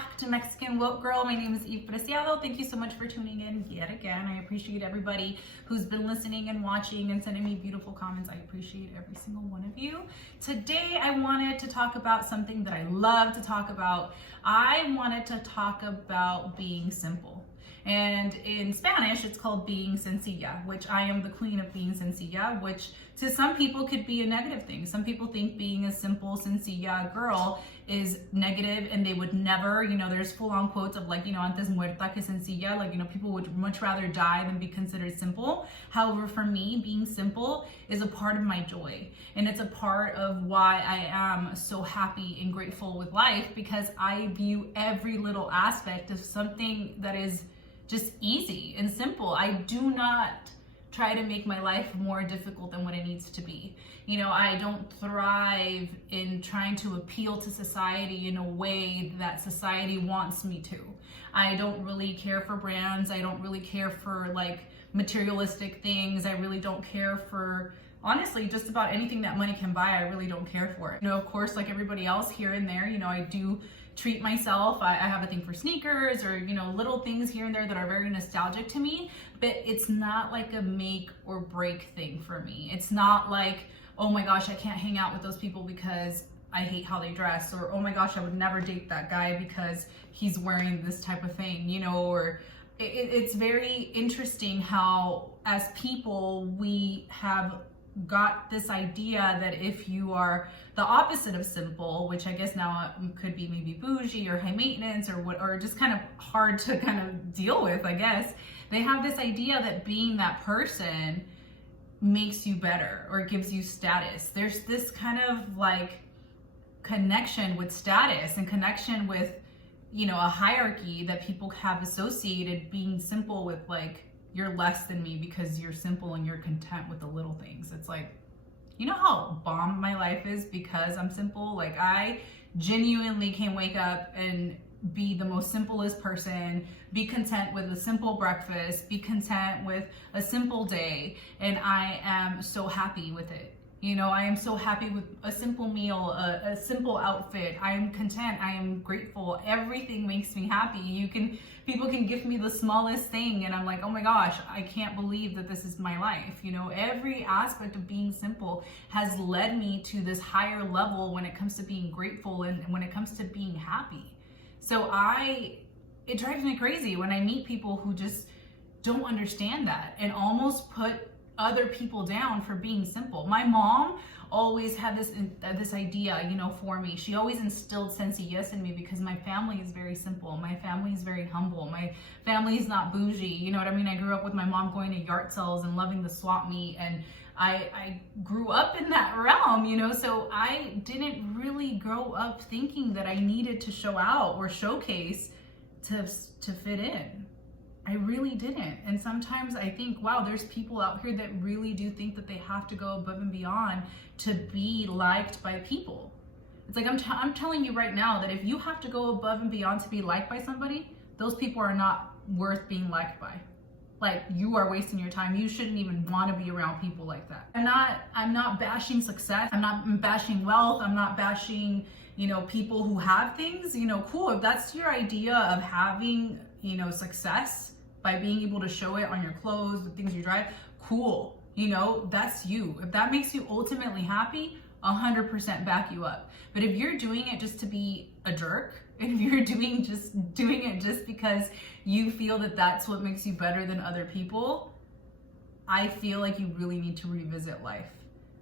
back to Mexican Woke Girl. My name is Eve Preciado. Thank you so much for tuning in yet again. I appreciate everybody who's been listening and watching and sending me beautiful comments. I appreciate every single one of you. Today, I wanted to talk about something that I love to talk about. I wanted to talk about being simple. And in Spanish, it's called being sencilla, which I am the queen of being sencilla, which to some people could be a negative thing. Some people think being a simple, sencilla girl is negative and they would never, there's full on quotes of like, antes muerta que sencilla, like, people would much rather die than be considered simple. However, for me, being simple is a part of my joy. And it's a part of why I am so happy and grateful with life, because I view every little aspect of something that is just easy and simple. I do not try to make my life more difficult than what it needs to be. I don't thrive in trying to appeal to society in a way that society wants me to. I don't really care for brands. I don't really care for like materialistic things. I really don't care for, honestly, just about anything that money can buy. I really don't care for it. Of course, like everybody else here and there, I do treat myself. I have a thing for sneakers or, little things here and there that are very nostalgic to me, but it's not like a make or break thing for me. It's not like, oh my gosh, I can't hang out with those people because I hate how they dress, or oh my gosh, I would never date that guy because he's wearing this type of thing, or it's very interesting how as people we have got this idea that if you are the opposite of simple, which I guess now could be maybe bougie or high maintenance or just kind of hard to kind of deal with, I guess, they have this idea that being that person makes you better or gives you status. There's this kind of like connection with status and connection with, a hierarchy that people have associated being simple with, like, you're less than me because you're simple and you're content with the little things. It's like, how bomb my life is because I'm simple? Like, I genuinely can wake up and be the most simplest person, be content with a simple breakfast, be content with a simple day, and I am so happy with it. I am so happy with a simple meal, a simple outfit. I am content. I am grateful. Everything makes me happy. People can give me the smallest thing and I'm like, oh my gosh, I can't believe that this is my life. Every aspect of being simple has led me to this higher level when it comes to being grateful and when it comes to being happy. So it drives me crazy when I meet people who just don't understand that and almost put other people down for being simple. My mom always had this idea, for me. She always instilled sencillez in me because my family is very simple. My family is very humble. My family is not bougie. You know what I mean? I grew up with my mom going to yard sales and loving the swap meet, and I grew up in that realm, so I didn't really grow up thinking that I needed to show out or showcase to fit in. I really didn't. And sometimes I think, wow, there's people out here that really do think that they have to go above and beyond to be liked by people. It's like, I'm telling you right now that if you have to go above and beyond to be liked by somebody, those people are not worth being liked by. Like, you are wasting your time. You shouldn't even want to be around people like that. I'm not bashing success. I'm not bashing wealth. I'm not bashing, people who have things, cool. If that's your idea of having, success by being able to show it on your clothes, the things you drive, cool. That's you. If that makes you ultimately happy, 100% back you up. But if you're doing it just to be a jerk, and if you're doing it just because you feel that that's what makes you better than other people, I feel like you really need to revisit life.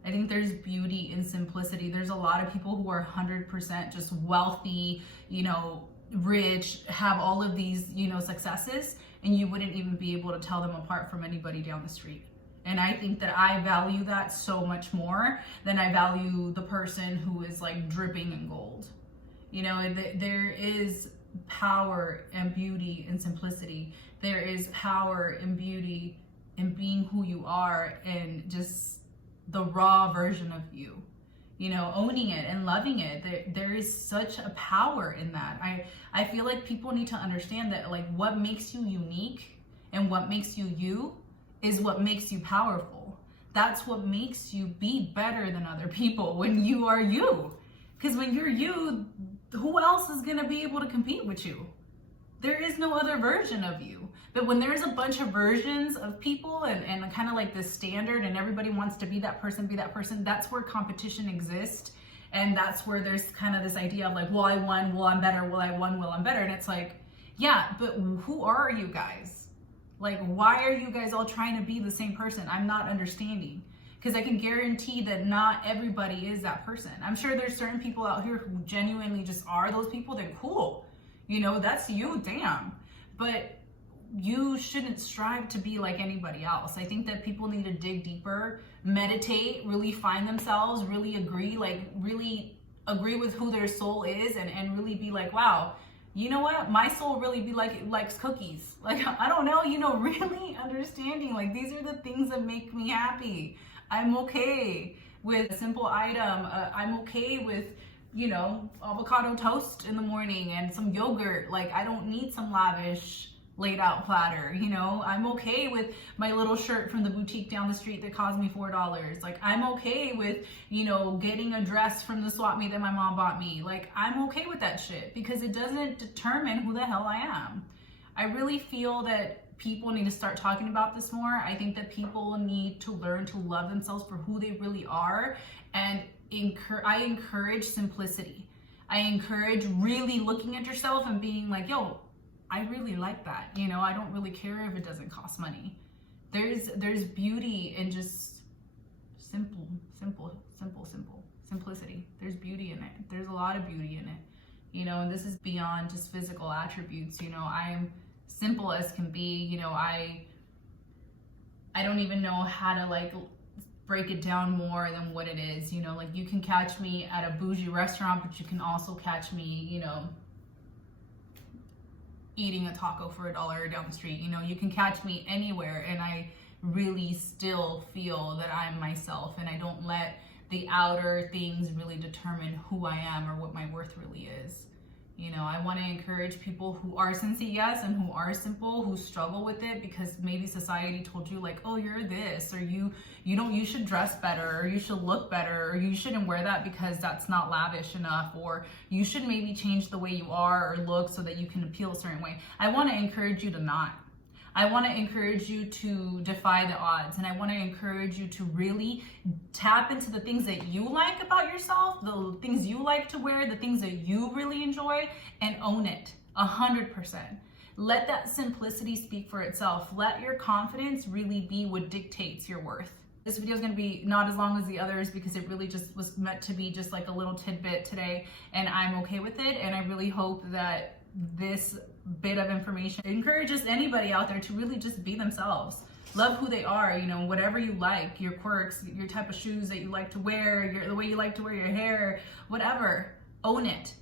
I think there's beauty in simplicity. There's a lot of people who are 100% just wealthy, rich, have all of these, successes, and you wouldn't even be able to tell them apart from anybody down the street. And I think that I value that so much more than I value the person who is like dripping in gold. There is power and beauty in simplicity. There is power and beauty in being who you are and just the raw version of you. Owning it and loving it. There is such a power in that. I feel like people need to understand that, like, what makes you unique and what makes you you is what makes you powerful. That's what makes you be better than other people when you are you. Because when you're you, who else is gonna be able to compete with you? There is no other version of you. But when there's a bunch of versions of people and kind of like this standard and everybody wants to be that person, that's where competition exists. And that's where there's kind of this idea of like, well, I won, well, I'm better, well, I won, well, I'm better. And it's like, yeah, but who are you guys? Like, why are you guys all trying to be the same person? I'm not understanding. Because I can guarantee that not everybody is that person. I'm sure there's certain people out here who genuinely just are those people. They're cool. You know, that's you, damn. But you shouldn't strive to be like anybody else. I think that people need to dig deeper, meditate, really find themselves, really agree with who their soul is and really be like, wow, you know what? My soul really likes cookies. Like, I don't know, you know, really understanding, like, these are the things that make me happy. I'm okay with a simple item. I'm okay with, you know, avocado toast in the morning and some yogurt. Like, I don't need some lavish laid out platter, you know. I'm okay with my little shirt from the boutique down the street that cost me $4. Like, I'm okay with, you know, getting a dress from the swap meet that my mom bought me. Like, I'm okay with that shit because it doesn't determine who the hell I am. I really feel that people need to start talking about this more. I think that people need to learn to love themselves for who they really are. And I encourage simplicity. I encourage really looking at yourself and being like, yo, I really like that. You know, I don't really care if it doesn't cost money. There's beauty in just simplicity. There's beauty in it. There's a lot of beauty in it. You know, and this is beyond just physical attributes. You know, I am simple as can be. You know, I don't even know how to like break it down more than what it is. You know, like, you can catch me at a bougie restaurant, but you can also catch me, you know, eating a taco for $1 down the street. You know, you can catch me anywhere and I really still feel that I'm myself and I don't let the outer things really determine who I am or what my worth really is. You know, I want to encourage people who are sincere, yes, and who are simple, who struggle with it because maybe society told you like, oh, you're this, or you should dress better, or you should look better, or you shouldn't wear that because that's not lavish enough, or you should maybe change the way you are or look so that you can appeal a certain way. I want to encourage you to not. I want to encourage you to defy the odds, and I want to encourage you to really tap into the things that you like about yourself, the things you like to wear, the things that you really enjoy, and own it 100%. Let that simplicity speak for itself. Let your confidence really be what dictates your worth. This video is going to be not as long as the others because it really just was meant to be just like a little tidbit today, and I'm okay with it, and I really hope that this bit of information encourages anybody out there to really just be themselves. Love who they are, you know, whatever you like, your quirks, your type of shoes that you like to wear, the way you like to wear your hair, whatever. Own it.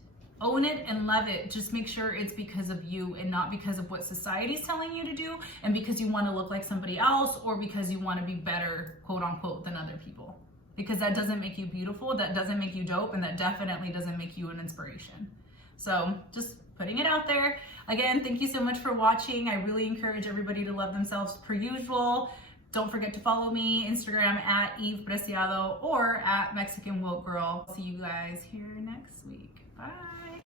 Own it and love it. Just make sure it's because of you and not because of what society's telling you to do and because you want to look like somebody else or because you want to be better, quote unquote, than other people. Because that doesn't make you beautiful, that doesn't make you dope, and that definitely doesn't make you an inspiration. So just putting it out there. Again, thank you so much for watching. I really encourage everybody to love themselves per usual. Don't forget to follow me, Instagram at Eve Preciado or at Mexican Woke Girl. See you guys here next week. Bye.